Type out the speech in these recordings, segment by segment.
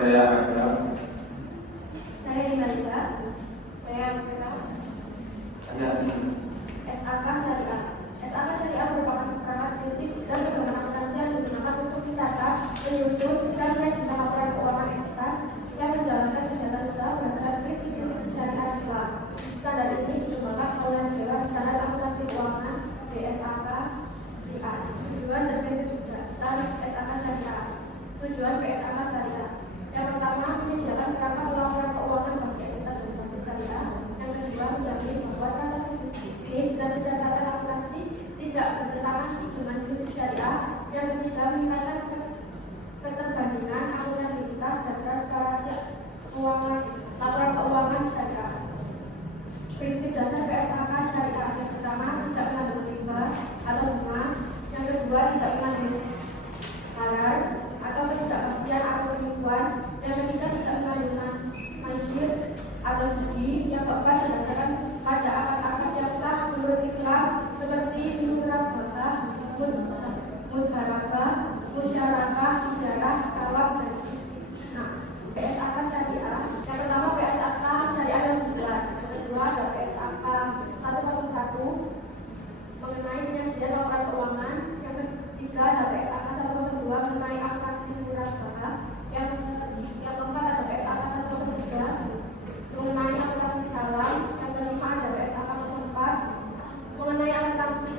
Saya Akram. Saya Imelda. Saya Vera. Saya SAK Syariah. SAK Syariah merupakan semangat prinsip dan pedoman akuntansi yang digunakan untuk mencatat, menyusun, dan menjalankan laporan keuangan entitas yang menjalankan kegiatan usaha berdasarkan prinsip-prinsip syariah Islam. Standar ini dikembangkan oleh Dewan Standar Akuntansi Keuangan (DSAK) (DA). Tujuan dan prinsip dasar SAK Syariah. Tujuan PSAK Syariah. Yang pertama, menyediakan kerangka pelaporan keuangan bagi entitas organisasi syariah. Yang kedua, menjamin bahwa transaksi bisnis dan pencatatan akuntansi tidak bertentangan dengan prinsip syariah. Yang ketiga, meningkatkan keterbandingan akuntabilitas dan transparansi keuangan laporan keuangan syariah. Prinsip dasar PSAK Syariah. Yang pertama, tidak mengandung riba atau bunga. Yang kedua, tidak mengandung haram atau ketidakpastian atau penipuan. Yang ketiga, tidak mengandung masyir atau judi. Yang keempat, berdasarkan pada akad-akad yang sah menurut Islam seperti nurab basah, mudharabah, musyarakah, isyarah, salam, dan istisna. PSAK Syariah. Yang pertama, PSAK Syariah yang bulat. Yang kedua, ada PSAK 101 mengenai penyajian laporan keuangan. Yang ketiga, ada PSAK 102 mengenai akuntansi murabah. Yang keempat, ada PSAK 103 mengenai akuntansi salam. Yang kelima, ada PSAK 104 mengenai akuntansi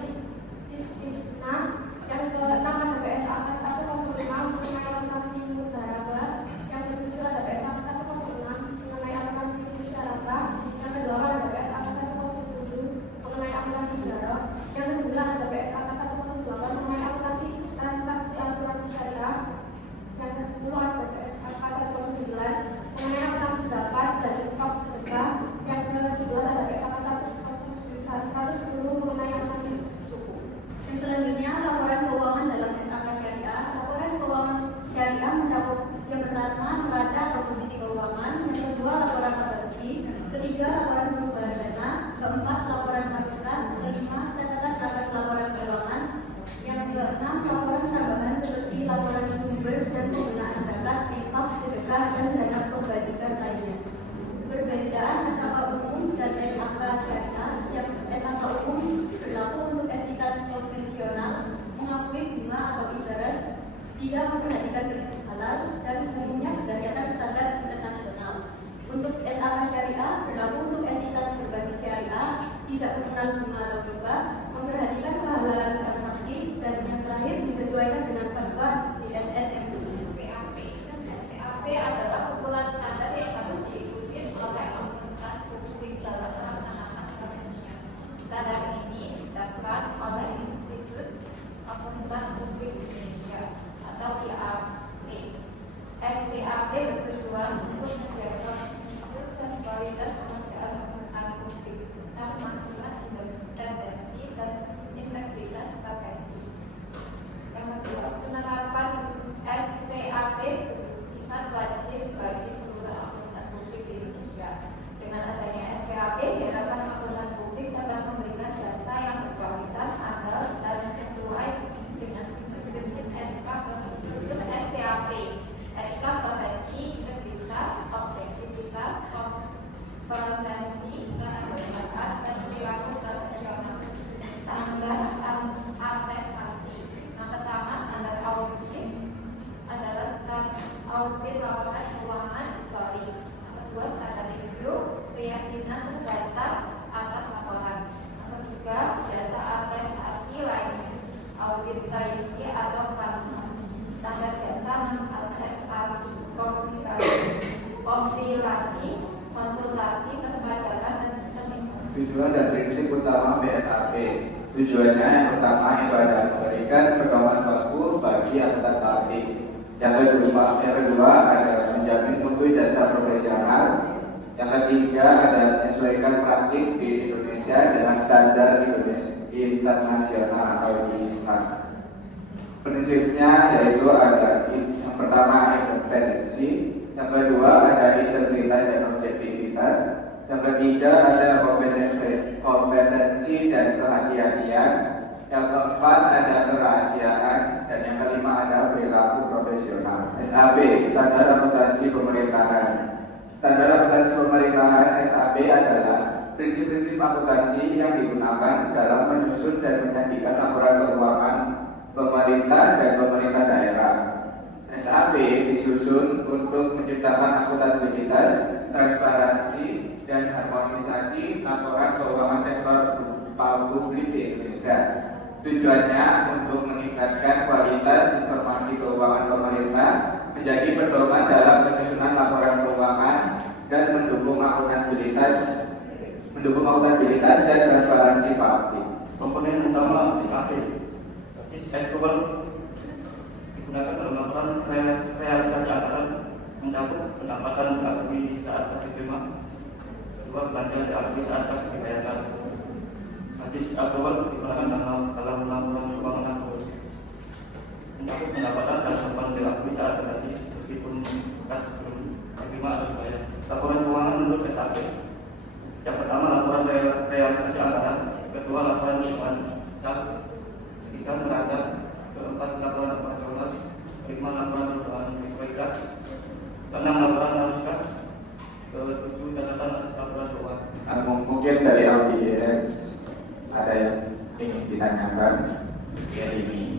istisna. Yang keenam, ada PSAK 105 mengenai akuntansi mudharabah. Yang ketujuh, ada PSAK 106 mengenai akuntansi musyarakah. Yang kedelapan, ada PSAK 107 mengenai akuntansi jarak. Yang kesembilan, ada PSAK 108 mengenai akuntansi transaksi asuransi syariah. Yang ke-10, ada PSAK 109 mengenai akuntansi zakat dan infak sedekah. Yang ke-11, ada PSAK 110 mengenai akuntansi suku. Yang selanjutnya, laporan keuangan dalam SAK Syariah. Laporan keuangan syariah mencakup yang pertama, neraca atau posisi keuangan. Yang kedua, laporan laba bersih. Ketiga, laporan perubahan dana. Keempat, laporan kapasitas. Kelima, catatan atas laporan keuangan. Yang keenam, laporan tambahan seperti laporan sumber dan penggunaan zakat, infak, sedekah, dan dana pembajikan lainnya. Perbedaan SAK umum dan SAK syariah. Yang SAK umum berlaku untuk entitas konvensional, mengakui bunga atau interest, tidak memperhatikan prinsip halal, dan umumnya berdasarkan standar internasional. Untuk SAK syariah berlaku untuk entitas berbasis syariah, tidak mengenal bunga atau riba, memperhatikan kehalalan transaksi, dan yang terakhir disesuaikan dengan fatwa DSN MUI. SPAP. SPAP adalah kumpulan standar yang harus diikuti oleh otoritas publik dalam melaksanakan profesinya. Standar ini ditetapkan oleh Institut Akuntan Publik Indonesia atau IAP. SPAP bertujuan untuk menjaga mutu dan kualitas pekerjaan akuntan publik serta memastikan independensi dan integritas profesi. Yang kedua, penerapan SPAP bersifat wajib bagi seluruh akuntan publik di Indonesia. Dengan adanya SPAP, diharapkan akuntan publik dapat memberikan jasa yang berkualitas, andal, dan sesuai dengan prinsip etika profesi. SPAP, etika profesi, integritas, objektivitas, kompetensi, keanggotaan, dan perilaku profesional. Standar atestasi. Yang pertama, standar audit adalah standar audit laporan keuangan histori. Yang kedua, standar review, keyakinan terdata atas laporan. Yang ketiga, jasa atestasi lainnya, audit sainsi atau standar jasa mengatestasi, kompilasi, konsultasi, perpajakan, dan sistem informasi. tujuan dan prinsip utama PSAP. Tujuannya yang pertama itu adalah memberikan pedoman baku bagi akuntan publik. Yang kedua adalah menjamin mutu jasa profesional. Yang ketiga adalah menyesuaikan praktik di Indonesia dengan standar internasional atau ISAK. Prinsipnya yaitu ada yang pertama independensi, yang kedua ada integritas dan objektivitas, yang ketiga ada kompetensi dan kehati-hatian, yang keempat ada kerahasiaan, dan yang kelima ada perilaku profesional. SAP, Standar Akuntansi Pemerintahan. Standar Akuntansi Pemerintahan SAP adalah prinsip-prinsip akuntansi yang digunakan dalam menyusun dan menyajikan laporan keuangan pemerintah dan pemerintah daerah. SAP disusun untuk menciptakan akuntabilitas, transparansi, dan harmonisasi laporan keuangan sektor publik di Indonesia. Tujuannya untuk meningkatkan kualitas informasi keuangan pemerintah, menjadi pedoman dalam penyusunan laporan keuangan, dan mendukung akuntabilitas dan transparansi publik. Komponen utama SAP, basis approval digunakan dalam laporan realisasi anggaran, mencakup pendapatan diakui saat kas diterima, kedua belanja diakui saat kas dibayarkan. Basis approval digunakan dalam laporan keuangan anggaran, mencakup pendapatan dan beban diakui saat terjadi meskipun kas belum diterima atau dibayar. Laporan keuangan menurut SAP. Yang pertama laporan realisasi anggaran, kedua laporan beban cat, ketiga neraca, keempat laporan operasional, kelima laporan perubahan likuiditas, keenam laporan arus kas, ketujuh catatan atas laporan keuangan. Mungkin dari audiens ada yang ingin ditanyakan ya ini.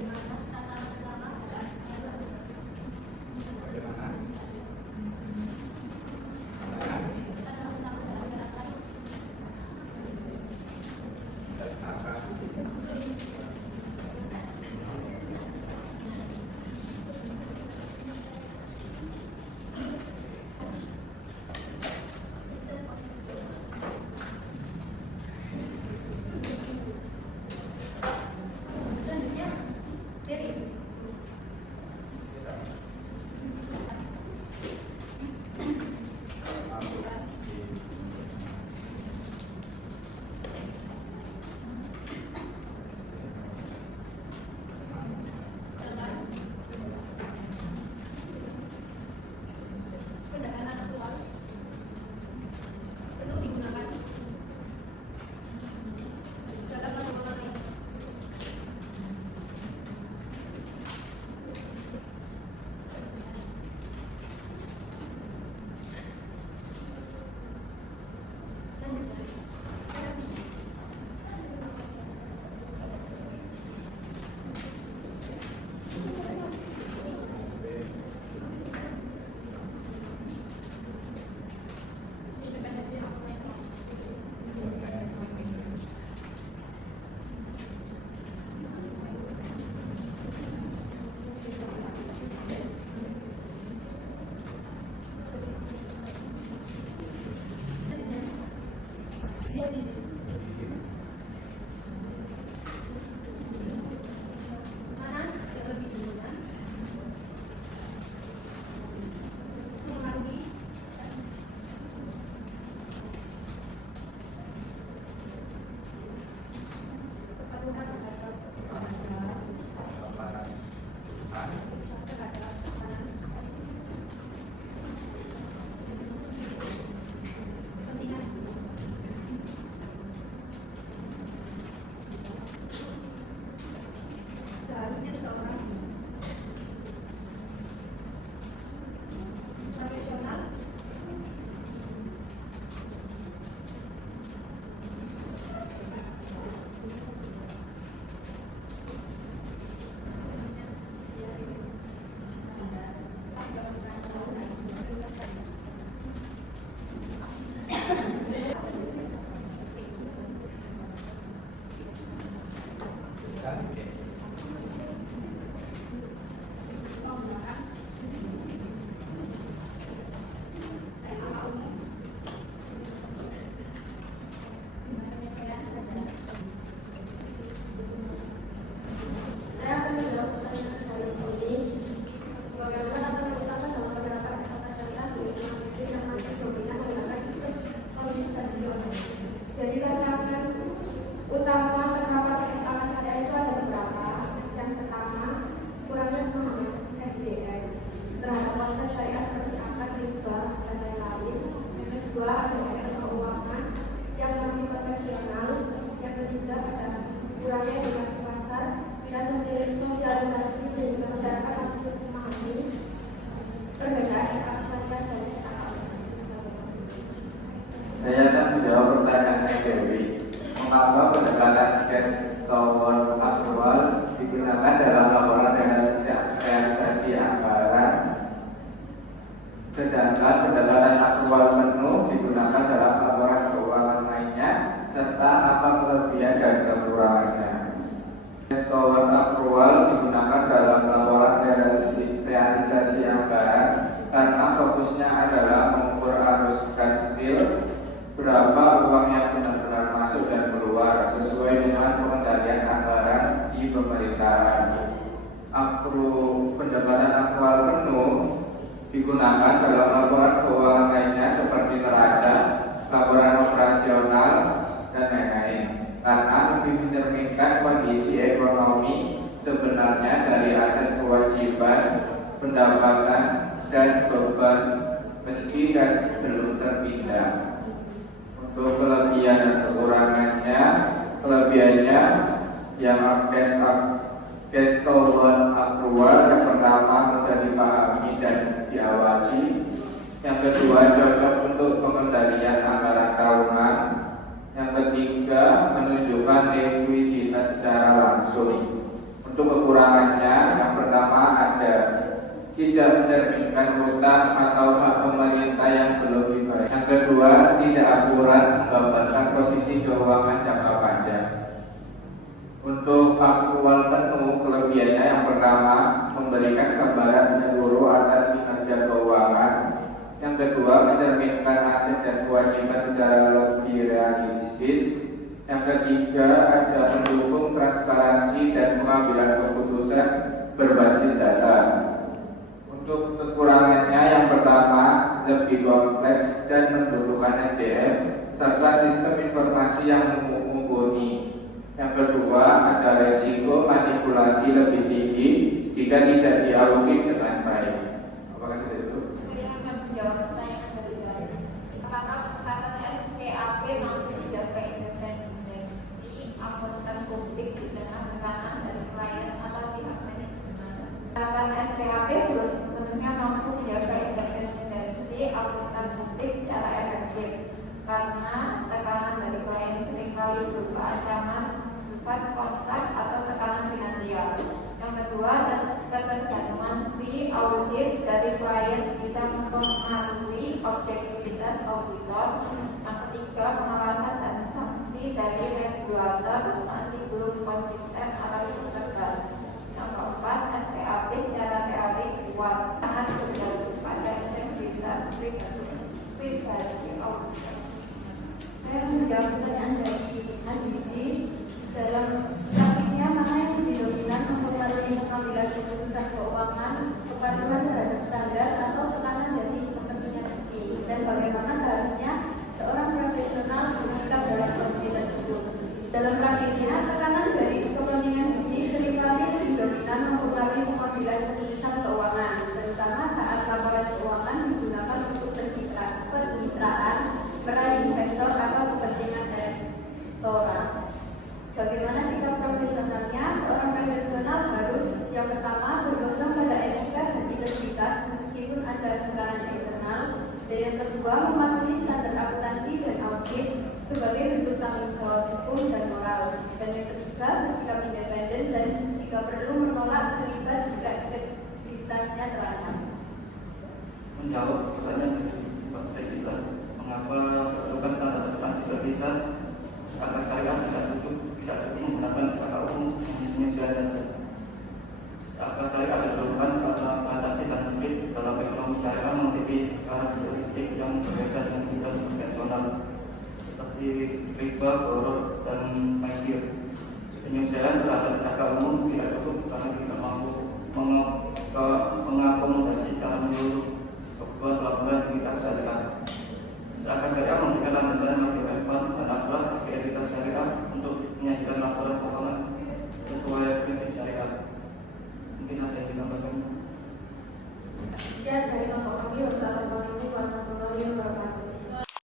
Pertama, pendekatan cash towards aktual digunakan dalam laporan realisasi anggaran, sedangkan pendekatan aktual penuh digunakan dalam laporan keuangan lainnya serta apa kelebihan dan kekurangannya. Cash towards aktual digunakan dalam laporan realisasi anggaran karena fokusnya adalah mengukur arus cash flow, berapa uang yang benar-benar masuk dan keluar sesuai dengan pengendalian anggaran di pemerintahan. Pendekatan aktual penuh digunakan dalam laporan keuangan lainnya seperti neraca, laporan operasional, dan lain-lain karena lebih mencerminkan kondisi ekonomi sebenarnya dari aset kewajiban, pendapatan, dan beban meski kas belum terpindah. Untuk kelebihan dan kekurangannya, kelebihannya yang cash towards aktual yang pertama bisa dipahami dan diawasi, yang kedua cocok untuk pengendalian anggaran tahunan, yang ketiga menunjukkan likuiditas secara langsung. Untuk kekurangannya, yang pertama ada tidak mencerminkan hutang atau hak pemerintah yang belum dibayar. Yang kedua, tidak akurat menggambarkan posisi keuangan jangka panjang. Untuk aktual penuh, kelebihannya yang pertama memberikan gambaran menyeluruh atas kinerja keuangan. Yang kedua, mencerminkan aset dan kewajiban secara lebih realistis. Yang ketiga, ada mendukung transparansi dan pengambilan keputusan berbasis data. Untuk kekurangannya, yang pertama lebih kompleks dan membutuhkan SDM serta sistem informasi yang mumpuni. Yang kedua, ada resiko manipulasi lebih tinggi jika tidak diaudit dengan baik. Apakah sudah itu? Saya akan menjawab pertanyaan dari saya. Apakah pendekatan SPAP mampu menjaga independensi akuntan publik di tengah tekanan dari klien atau pihak manajemen? Pendekatan SPAP belum sepenuhnya mampu menjaga independensi akuntan publik secara efektif karena tekanan dari klien seringkali berupa ancaman, sifat kontrak atau tekanan finansial. Yang kedua, ketergantungan fee audit dari klien bisa mempengaruhi objektivitas auditor. Yang ketiga, pengawasan dan sanksi dari regulator masih belum konsisten atau tegas. Yang keempat, SPAP secara teori kuat sangat bergantung pada integritas pribadi auditor. Saya menjawab pertanyaan dari Aditi. Dalam praktiknya, mana yang lebih dominan mempengaruhi pengambilan keputusan keuangan, kepatuhan terhadap standar atau tekanan dari kepentingan fee, dan bagaimana seharusnya seorang profesional bersikap dalam kondisi tersebut. Dalam praktiknya, tekanan dari kepentingan fee seringkali lebih dominan mempengaruhi pengambilan keputusan keuangan, terutama saat laporan keuangan digunakan untuk pencitraan, meraih investor atau kepentingan elektoral. Bagaimana sikap profesionalnya? Seorang profesional harus yang pertama berpegang pada etika dan integritas meskipun ada tekanan eksternal, dan yang kedua mematuhi standar akuntansi dan audit sebagai bentuk tanggung jawab hukum dan moral, dan yang ketiga bersikap independen dan jika perlu menolak terlibat jika integritasnya terancam. Menjawab pertanyaan dari kita, mengapa perlukan standar akuntansi terpisah agar syariah tidak menggunakan skala umum menyesuaikan data. Skala syariah diperlukan karena transaksi dan kredit dalam ekonomi syariah memiliki karakteristik yang berbeda dengan sistem konvensional seperti riba, boror, dan maisir. Penyesuaian terhadap skala umum tidak cukup karena tidak mampu mengakomodasi secara